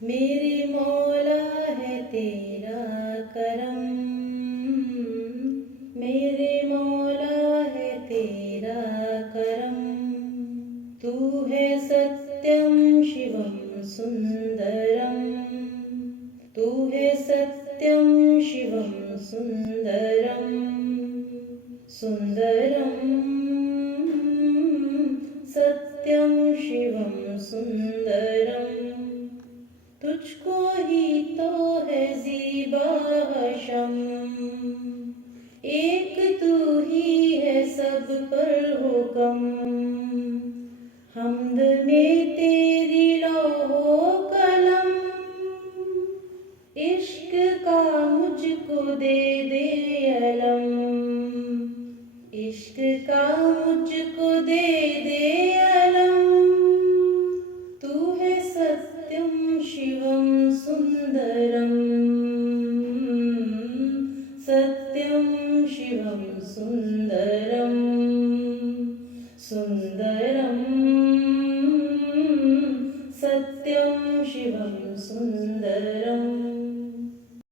मेरे मौला है तेरा करम, मेरे मौला है तेरा करम। तू है सत्यम शिवम सुंदरम, तू है सत्यम शिवम सुंदरम, सुंदरम सत्यम शिवम सुंदरम। तुझको ही तो है ज़ीबा हशम, एक तू ही है सब पर हुक्म। हमद में तेरी लौहो कलम, इश्क का मुझको दे दे अलम, इश्क का मुझको दे दे अलम। तू है सत्यम शिवम सुंदरम, सत्यम शिवम सुंदरम, सुंदरम सत्यम शिवम सुंदरम।